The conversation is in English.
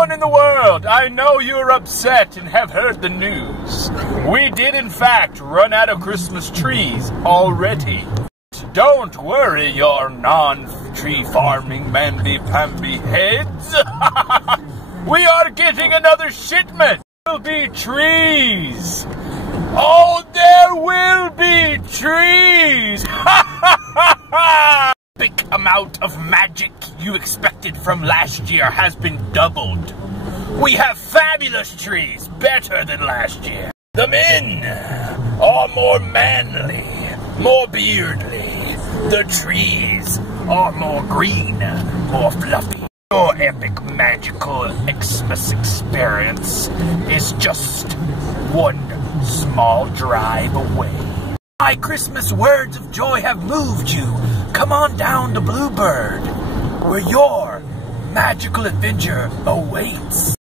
Everyone in the world, I know you're upset and have heard the news. We did in fact run out of Christmas trees already. Don't worry, your non-tree farming mamby-pamby heads. We are getting another shipment. There will be trees. Oh, there will be trees. Big amount of magic you expected from last year has been doubled. We have fabulous trees, better than last year. The men are more manly, more beardly. The trees are more green, more fluffy. Your epic magical Xmas experience is just one small drive away. My Christmas words of joy have moved you. Come on down to Bluebird, where your magical adventure awaits.